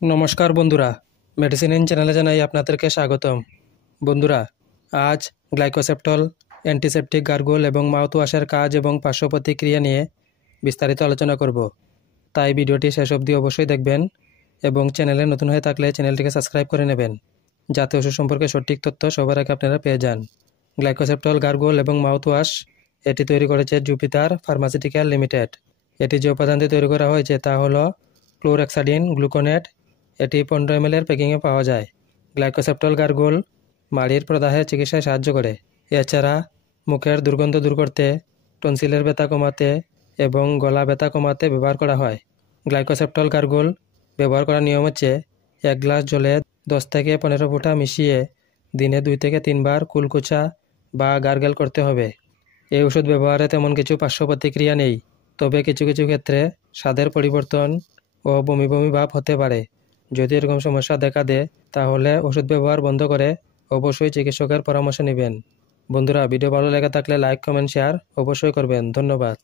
নমস্কার বন্ধুরা, medicine in চ্যানেলে জানাই আপনাদেরকে স্বাগতম। বন্ধুরা, আজ গ্লাইকোসেপ্টল, অ্যান্টিসেপটিক গার্গল এবং মাউথওয়াশের কাজ এবং পার্শ্ব প্রতিক্রিয়া নিয়ে বিস্তারিত আলোচনা করব। তাই ভিডিওটি শেষ অবধি অবশ্যই দেখবেন এবং চ্যানেলে নতুন হয়ে থাকলে চ্যানেলটিকে সাবস্ক্রাইব করে নেবেন, যাতে ওষুধ সম্পর্কে সঠিক তথ্য সবার আগে আপনারা পেয়ে যান। গ্লাইকোসেপ্টল গার্গল এবং মাউথওয়াশ এটি তৈরি করেছে জুপিটার ফার্মাসিউটিক্যাল লিমিটেড। এটি যে উপাদান দিয়ে তৈরি করা হয়েছে তা হলো ক্লোরহেক্সাডিন গ্লুকোনেট। এটি 15 ml এর প্যাকিংয়ে পাওয়া যায়। গ্লাইকোসেপ্টল গার্গল মাড়ির প্রদাহে চিকিৎসায় সাহায্য করে। এছাড়া মুখের দুর্গন্ধ দূর করতে, টনসিলের ব্যথা কমাতে এবং গলা ব্যথা কমাতে ব্যবহার করা হয়। গ্লাইকোসেপ্টল গার্গল ব্যবহার করার নিয়ম হচ্ছে 1 গ্লাস জলে 10 থেকে 15 ফোঁটা মিশিয়ে দিনে 2 থেকে 3 বার কুলকুচা বা গার্গেল করতে হবে। এই ওষুধ ব্যবহারে তেমন কিছু পার্শ্ব প্রতিক্রিয়া নেই, তবে কিছু কিছু ক্ষেত্রে স্বাদের পরিবর্তন ও বমি বমি ভাব হতে পারে। যদি এরকম সমস্যা দেখা দেয় তাহলে ওষুধ ব্যবহার বন্ধ করে অবশ্যই চিকিৎসকের পরামর্শ নেবেন। বন্ধুরা, ভিডিও ভালো লেগে থাকলে লাইক, কমেন্ট, শেয়ার অবশ্যই করবেন। ধন্যবাদ।